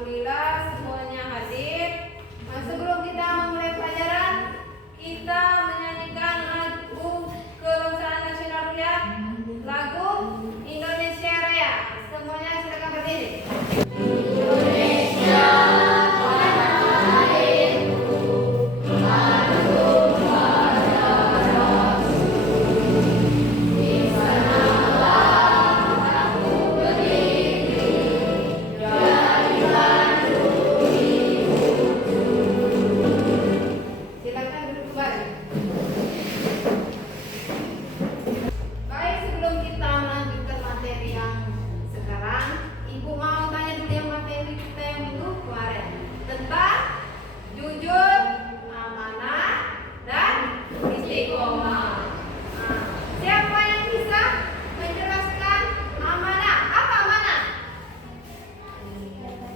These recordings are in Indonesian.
Alhamdulillah semuanya hadir. Nah, sebelum kita memulai pelajaran, kita menyanyikan lagu kebangsaan nasional Rupiah, lagu Indonesia Raya. Semuanya silakan berdiri. Indonesia.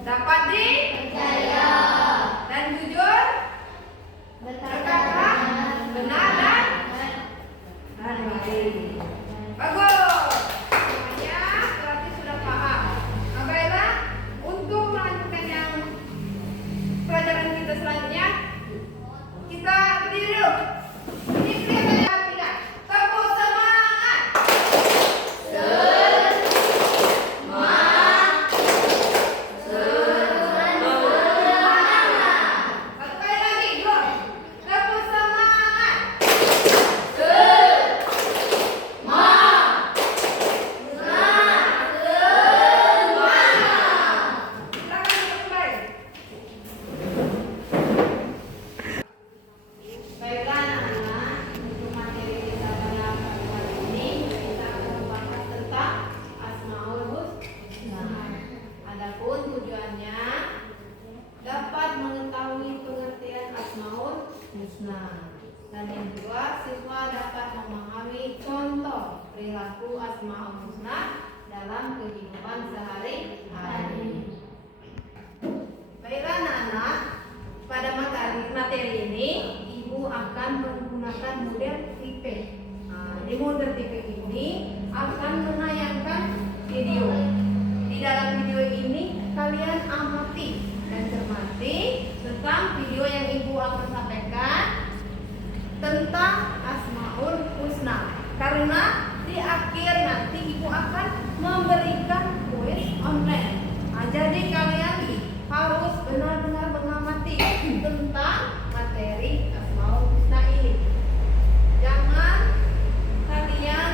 Dapat dipercaya dan jujur, berkata benar dan baik. Bagus. Semuanya berarti sudah paham. Nah, baiklah, untuk melanjutkan yang pelajaran kita selanjutnya, kita berdiri dulu. Ini kelihatannya tidak. Tepuk semangat. Dan yang kedua, siswa dapat memahami contoh perilaku Asmaul Husna dalam kehidupan sehari-hari. Baiklah anak-anak, pada materi ini Ibu akan menggunakan model tipe. Di model tipe ini akan menayangkan video. Di dalam video ini kalian amati dan cermati tentang video yang Ibu akan sampaikan tentang Asmaul Husna, karena di akhir nanti Ibu akan memberikan kuis online. Jadi kalian harus benar-benar mengamati tentang materi Asmaul Husna ini. Jangan kalian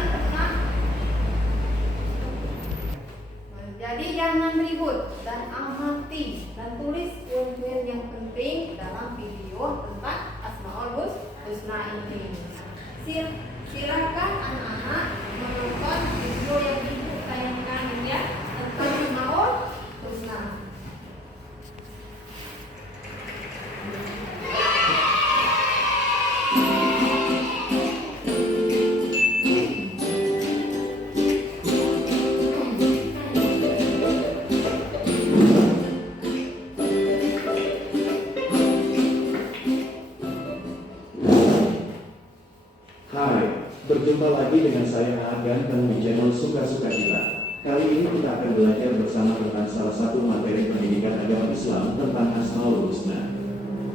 jangan ribut dan amati dan tulis poin-poin yang penting dalam video tentang Asmaul Husna ini. Silakan anak-anak menonton video yang Ibu tayangkan ya tentang Asmaul Husna. Berjumpa lagi dengan saya Agan dan di channel Suka-Suka Kita. Kali ini kita akan belajar bersama tentang salah satu materi pendidikan agama Islam tentang Asmaul Husna.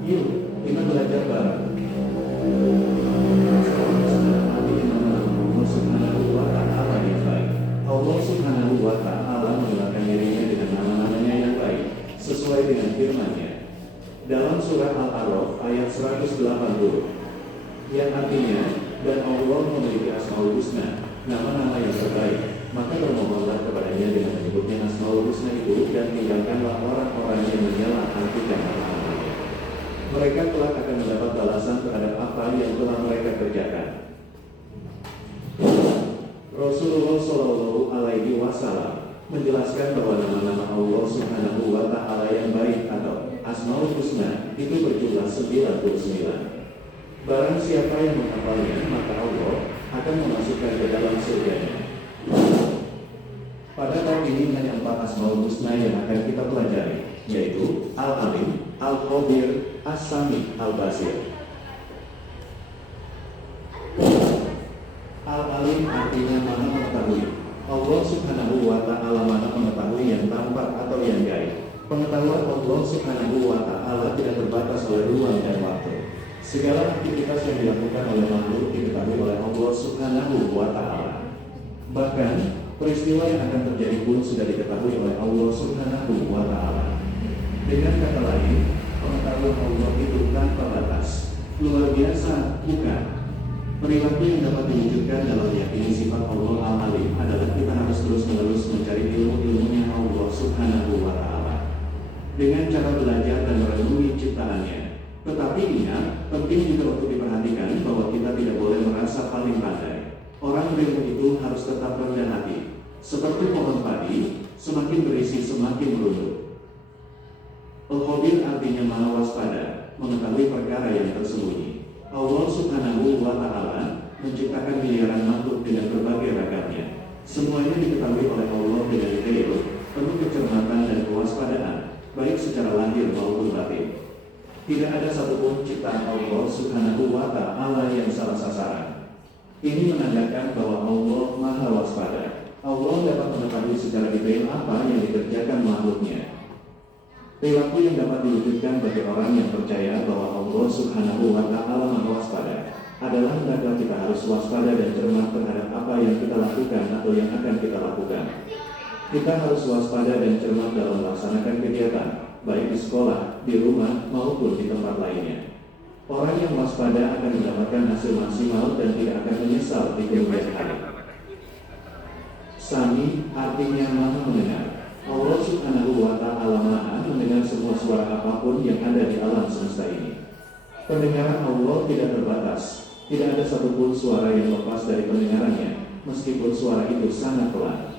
Yuk, kita belajar bareng. Allah Subhanahu wa Ta'ala menggunakan dirinya dengan nama-namanya yang baik sesuai dengan firman-Nya dalam surah Al-A'raf ayat 180 yang artinya, dan Allah memiliki Asmaul Husna, nama-nama yang terbaik, maka bermohonlah kepadanya dengan menyebutnya Asmaul Husna itu dan tinggalkanlah orang-orang yang menyalahartikan nama-namanya. Mereka kelak akan mendapat balasan terhadap apa yang telah mereka kerjakan. Rasulullah Shallallahu Alaihi Wasallam menjelaskan bahwa nama-nama Allah Subhanahu wa Ta'ala yang baik atau Asmaul Husna itu berjumlah 99. Barang siapa yang menghafalnya, maka Allah akan memasukkan ke dalam surga-Nya. Pada tahun ini hanya 4 Asmaul Husna yang akan kita pelajari, yaitu Al-Alim, Al-Qadir, As-Sami, Al-Basir. Al-Alim artinya Maha Mengetahui. Allah Subhanahu wa Ta'ala Maha Mengetahui yang tampak atau yang gaib. Pengetahuan Allah Subhanahu wa Ta'ala tidak terbatas oleh ruang dan waktu. Segala aktivitas yang dilakukan oleh makhluk diketahui oleh Allah Subhanahu wa Ta'ala. Bahkan peristiwa yang akan terjadi pun sudah diketahui oleh Allah Subhanahu wa Ta'ala. Dengan kata lain, pengetahuan Allah itu tanpa batas. Luar biasa, bukan? Perilaku yang dapat diwujudkan dalam meyakini sifat Allah Al-Alim adalah kita harus terus-menerus mencari ilmu-ilmunya Allah Subhanahu wa Ta'ala dengan cara belajar dan merenungi ciptaannya. Tetapi ingat, penting juga untuk diperhatikan bahwa kita tidak boleh merasa paling pandai. Orang berilmu itu harus tetap rendah hati. Seperti pohon padi, semakin berisi semakin merunduk. Al-Khabir artinya maha waspada, mengetahui perkara yang tersembunyi. Allah Subhanahu wa Ta'ala menciptakan miliaran makhluk dengan berbagai ragamnya. Semuanya diketahui oleh Allah dengan detail, penuh kecermatan dan kewaspadaan, baik secara lahir maupun batin. Tidak ada satupun ciptaan Allah Subhanahu wa Ta'ala yang salah sasaran. Ini menandakan bahwa Allah maha waspada. Allah dapat mengetahui secara detail apa yang dikerjakan makhluknya. Perilaku yang dapat diwujudkan bagi orang yang percaya bahwa Allah Subhanahu wa Ta'ala maha waspada adalah hendaklah kita harus waspada dan cermat terhadap apa yang kita lakukan atau yang akan kita lakukan. Kita harus waspada dan cermat dalam melaksanakan kegiatan, baik di sekolah, di rumah, maupun di tempat lainnya. Orang yang waspada akan mendapatkan hasil maksimal dan tidak akan menyesal di kemudian hari. Sami artinya maha mendengar. Allah Subhanahu wa Ta'ala maha mendengar semua suara apapun yang ada di alam semesta ini. Pendengaran Allah tidak terbatas. Tidak ada satupun suara yang lepas dari pendengarannya, meskipun suara itu sangat pelan.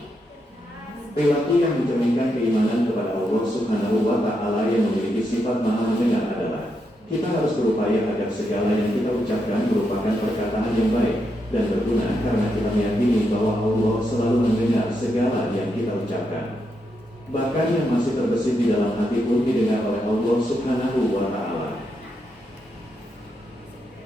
Perilaku yang mencerminkan keimanan kepada Allah Subhanahu wa Ta'ala yang memiliki sifat maha mendengar adalah kita harus berupaya agar segala yang kita ucapkan merupakan perkataan yang baik dan berguna karena kita meyakini bahwa Allah selalu mendengar segala yang kita ucapkan. Bahkan yang masih terbesit di dalam hati pun didengar oleh Allah Subhanahu wa Ta'ala.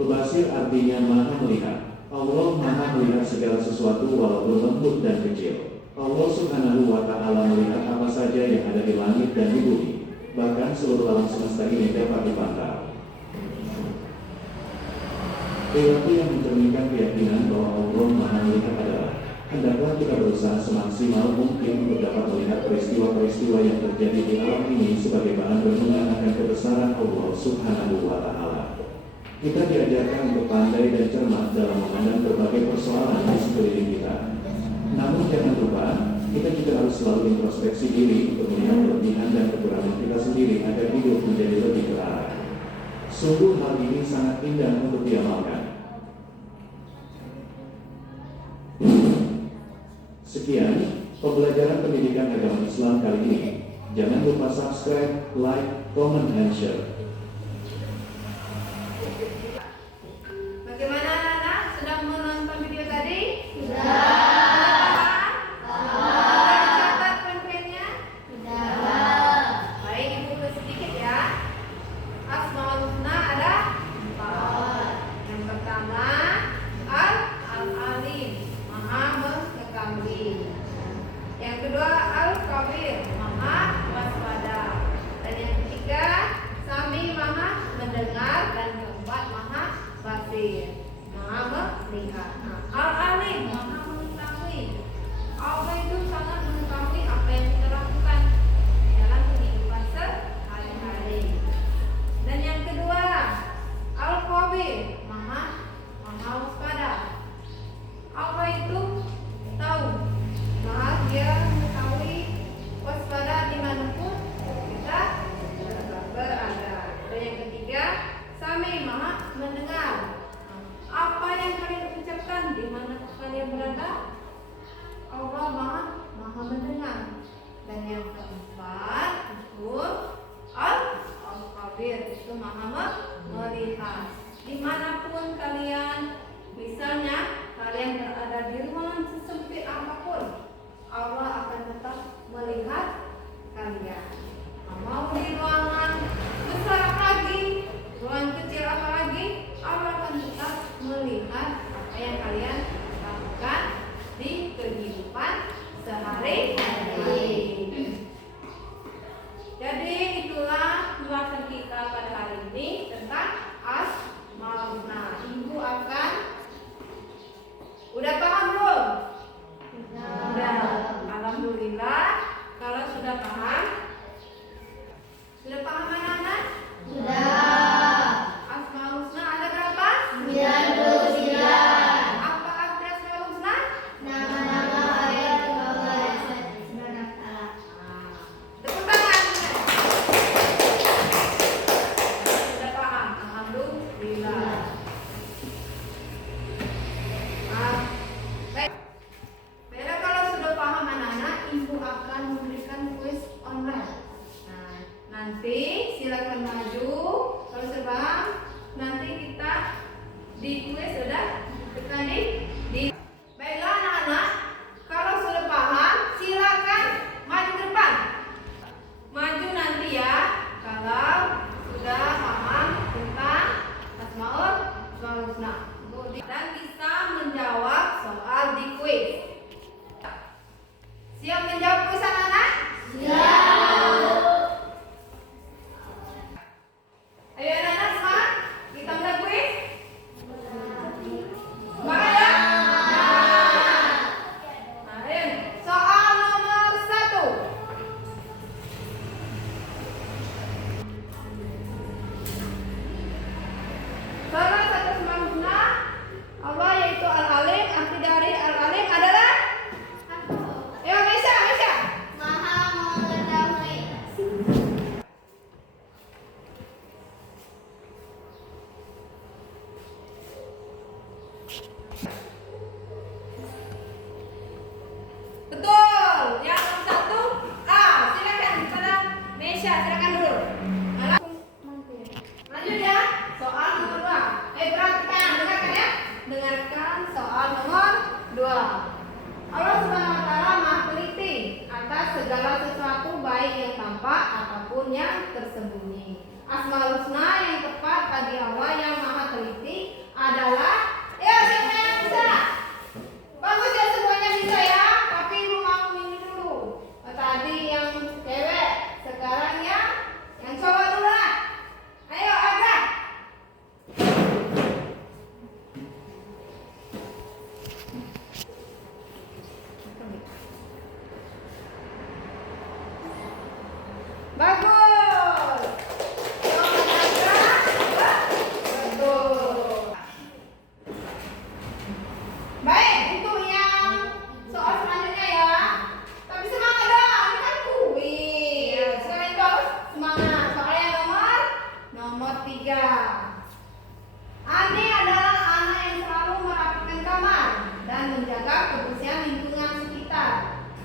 Basir artinya maha melihat. Allah maha melihat segala sesuatu walaupun lembut dan kecil. Allah Subhanahu wa Ta'ala melihat apa saja yang ada di langit dan di bumi. Bahkan seluruh alam semesta ini dapat dipantau. Perilaku yang mencerminkan keyakinan bahwa Allah maha melihat adalah hendaklah kita berusaha semaksimal mungkin untuk dapat melihat peristiwa-peristiwa yang terjadi di alam ini sebagai bahan renungan akan kebesaran Allah Subhanahu wa Ta'ala. Kita diajarkan untuk pandai dan cermat dalam memandang berbagai persoalan di sekeliling kita. Namun jangan lupa, kita juga harus selalu introspeksi diri untuk melihat kelebihan dan kekurangan kita sendiri agar hidup menjadi lebih terarah. Sungguh hal ini sangat indah untuk diamalkan. Sekian pembelajaran pendidikan agama Islam kali ini. Jangan lupa subscribe, like, comment, and share. Bagaimana anak-anak? Sudah menonton video tadi? Sudah. Catat kontennya? Sudah. Baik, ibu tulis sedikit ya. Asmaul Husna ada 4. Yang pertama, Al-Alim, maha mengetahui. Yang kedua, Al-Khabir, maha waspada. Dan yang ketiga, Sami, maha mendengar. Dan keempat, maha basir, maha melihat. Al-Alim, maha mengetahui. Allah itu sangat mengetahui apa yang kita lakukan dalam kehidupan sehari-hari. Dan yang kedua, Al-Khabir, maha waspada. Allah itu tahu, dia mengetahui, waspada dimanapun kita berada. Dan yang ketiga, Sami, maha mendengar. Apa yang kalian ucapkan di mana kalian berada, Allah maha mendengar. Dan yang keempat, itu Al-Khabir, itu maha melihat. Dimanapun kalian, misalnya kalian berada di ruangan sesempit apapun, Allah akan tetap melihat kalian. Mau di ruangan besar lagi, ruangan kecil apa lagi, Allah akan tetap melihat apa yang kalian lakukan di kehidupan sehari-hari. Jadi Nanti silakan maju. Kalau sudah paham, nanti kita di kuis sudah tekan di. Baiklah anak-anak, kalau sudah paham silakan maju ke depan. Maju nanti ya kalau sudah paham tentang Asmaul Husna dan bisa menjawab soal di kuis. Siap menjawab kuis anak-anak? Siap. Ayo anak-anak semangat, kita mulai kuis. Semangat ya? Ayo, soal nomor 1. Salah satu Asmaul Husna Allah yaitu Al-Alim. Arti dari Al-Alim adalah? Ayo Mesya. Maha mengetahui. Betul. Yang nomor 1 A. Silakan kepada Mesya, silakan dulu. Lanjut ya. Soal nomor 2. Perhatikan, dengarkan ya. Dengarkan soal nomor 2. Allah Subhanahu wa taala Maha teliti atas segala sesuatu baik yang tampak ataupun yang tersembunyi. Asmaul Husna yang tepat bagi Allah yang Maha teliti adalah, ya siapa yang bisa? Bagus ya semuanya bisa ya, tapi ibu mau ini dulu. Tadi yang cewek, sekarang yang cowok dulu lah. Ayo Aga. Bagus. Betul. Baik, untuk yang soal selanjutnya ya. Tapi semangat dong, ini kan kuis. Sekalian terus semangat. Soal yang nomor 3. Ani adalah anak yang selalu merapikan kamar dan menjaga kebersihan lingkungan sekitar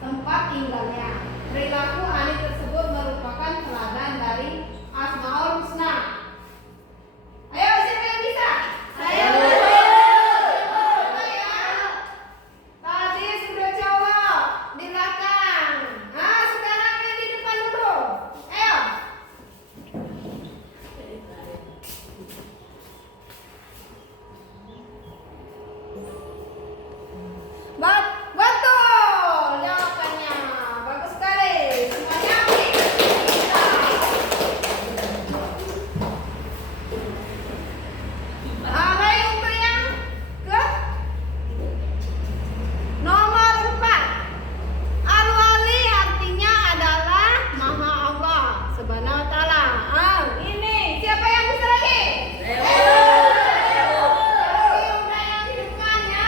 tempat tinggalnya. Perilaku Ani tersebut merupakan teladan dari Asmaul Husna. Ayo siapa yang bisa? Saya. Tadi sudah jawab di belakang. Nah, sekarang yang di depan dulu. Ayo. Betul jawabannya. Bagus sekali. Semuanya bisa. Baik, untuk yang ke nomor 4. Al-Wali artinya adalah Maha Allah Subhanahu wa taala. Ini siapa yang bisa lagi? Udah yang di depannya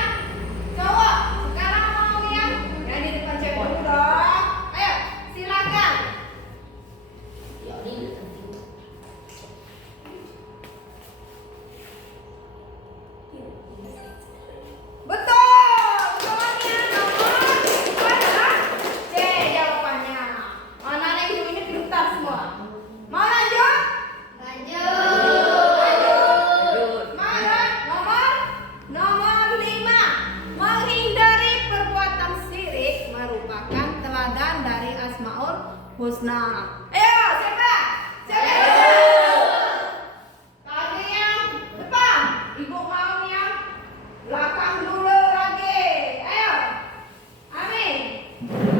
cowok. Sekarang mau yang di depan cewek dulu dong. Ayo, silakan. Betul. Jawabannya nomor 2 adalah C jawabannya. Mana yang hijau ini pintar semua. Mau lanjut? Lanjut. Mana? Nomor 5. Menghindari perbuatan syirik merupakan teladan dari Asmaul Husna. Ayo, siapa? Tadi yang depan. Ibu mau yang belakang dulu lagi. Ayo. Amin. Betul.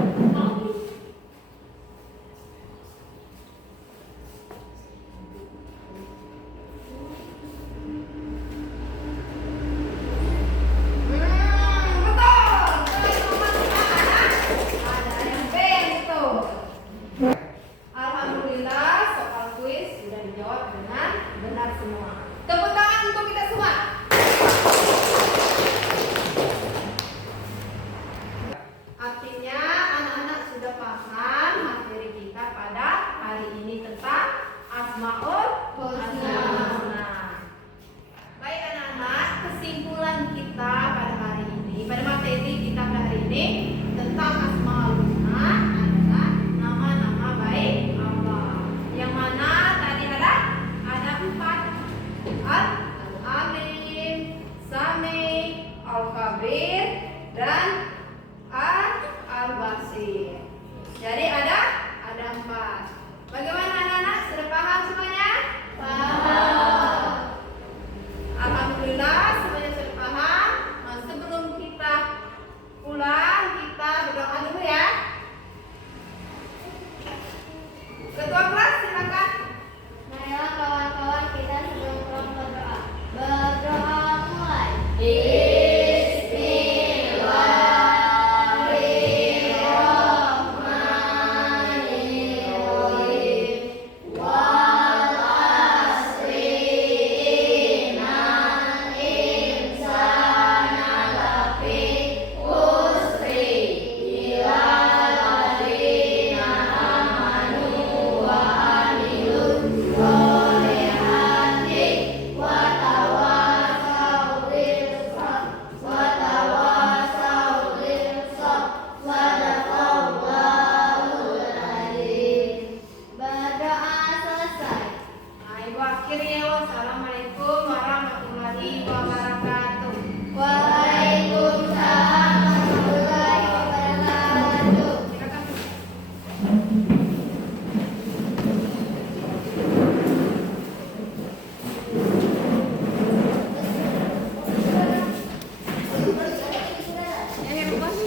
Ada yang B itu. Alhamdulillah soal kuis sudah dijawab dengan benar semua. Tepuk tangan untuk kita semua. Artinya anak-anak sudah paham materi kita pada hari ini tentang Asmaul Husna. Baik anak-anak, kesimpulan kita pada hari ini, pada materi kita pada hari ini tentang Asmaul Husna adalah nama-nama baik Allah. Yang mana Ketua kelas silakan. Marilah kawan-kawan kita sebelum pulang berdoa. Berdoa mulai. Bismillahirrahmanirrahim. Wal asri innal insana lafi khusri illa alladzina amanu wa amilus sholihati wa tawassaw bil sabr wa tawassaw bil sabr. Sadaqallahul adzim. Berdoa selesai. Ibu akhiri ya. Wassalamualaikum warahmatullahi wabarakatuh. Waalaikumsalam warahmatullahi wabarakatuh. Silakan. Ya, ya, Bos.